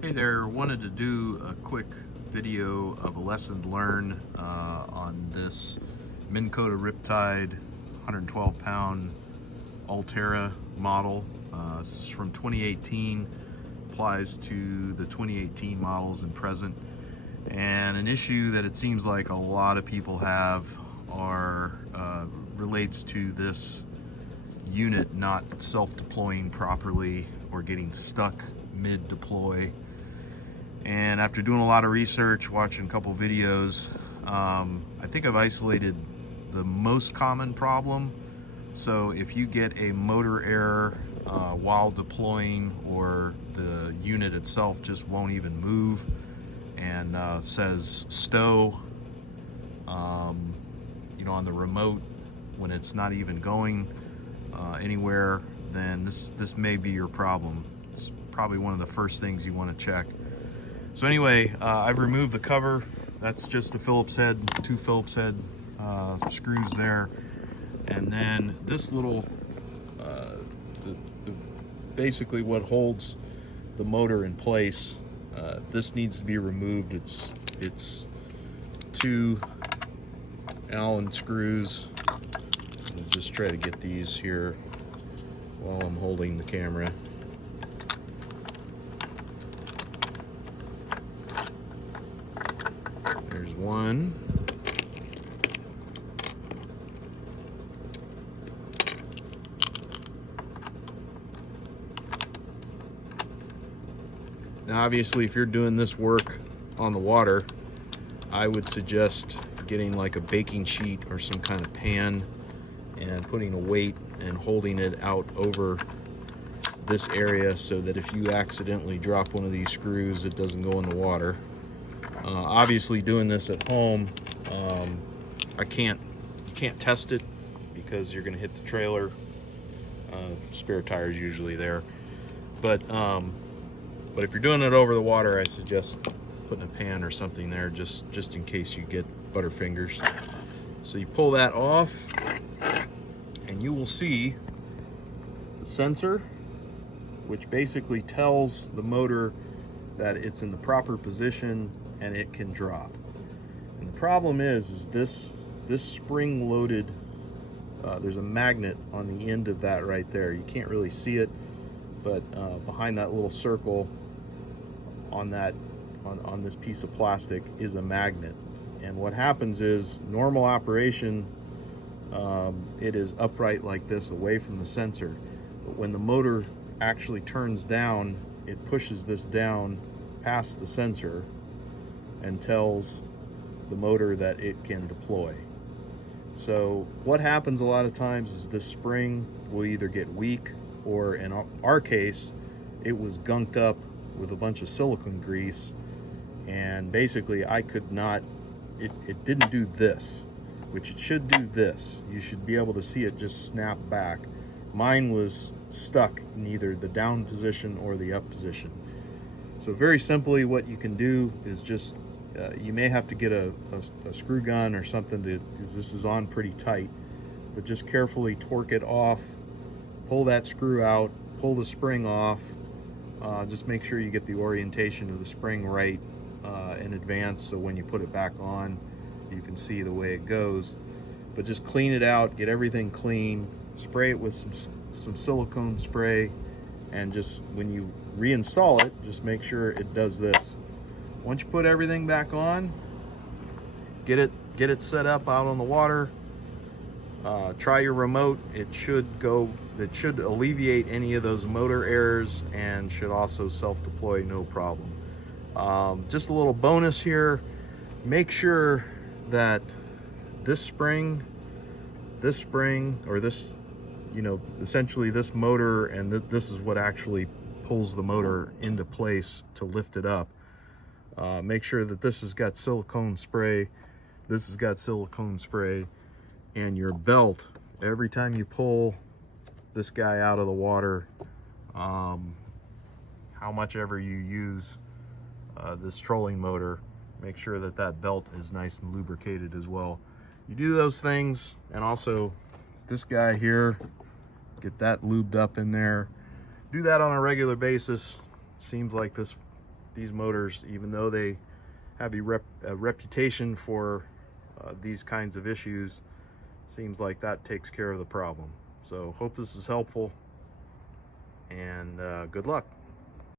Hey there, wanted to do a quick video of a lesson learned on this Minn Kota Riptide 112 pound Ulterra model. This is from 2018, applies to the 2018 models and present. And an issue that it seems like a lot of people have relates to this unit not self-deploying properly or getting stuck mid-deploy. And after doing a lot of research, watching a couple videos, I think I've isolated the most common problem. So if you get a motor error while deploying, or the unit itself just won't even move and says stow, on the remote when it's not even going anywhere, then this may be your problem. It's probably one of the first things you want to check. So anyway, I've removed the cover. That's just a Phillips head, 2 Phillips head screws there. And then this little, basically what holds the motor in place, this needs to be removed. It's 2 Allen screws. I'll just try to get these here while I'm holding the camera. There's one. Now obviously if you're doing this work on the water, I would suggest getting like a baking sheet or some kind of pan and putting a weight and holding it out over this area so that if you accidentally drop one of these screws, it doesn't go in the water. Obviously doing this at home, you can't test it because you're going to hit the trailer. Spare tires usually there, but if you're doing it over the water, I suggest putting a pan or something there just in case you get butterfingers. So you pull that off and you will see the sensor, which basically tells the motor that it's in the proper position and it can drop. And the problem is this spring loaded, there's a magnet on the end of that right there. You can't really see it, but behind that little circle on this piece of plastic is a magnet. And what happens is, normal operation, it is upright like this away from the sensor, but when the motor actually turns down, it pushes this down past the sensor and tells the motor that it can deploy. So what happens a lot of times is this spring will either get weak, or in our case, it was gunked up with a bunch of silicone grease, and basically I could not, it didn't do this, which it should do this. You should be able to see it just snap back. Mine was stuck in either the down position or the up position. So very simply, what you can do is just, you may have to get a screw gun or something because this is on pretty tight, but just carefully torque it off, pull that screw out, pull the spring off. Just make sure you get the orientation of the spring right in advance, so when you put it back on, you can see the way it goes. But just clean it out, get everything clean, spray it with some silicone spray, and just when you reinstall it, just make sure it does this. Once you put everything back on, get it set up out on the water. Try your remote. It should alleviate any of those motor errors and should also self-deploy no problem. Just a little bonus here, make sure that this spring, or this, essentially this motor, and this is what actually pulls the motor into place to lift it up. Make sure that this has got silicone spray, this has got silicone spray, and your belt, every time you pull this guy out of the water, how much ever you use this trolling motor, make sure that that belt is nice and lubricated as well. You do those things, and also this guy here, get that lubed up in there. Do that on a regular basis. Seems like these motors, even though they have a reputation for these kinds of issues, seems like that takes care of the problem. So hope this is helpful, and good luck.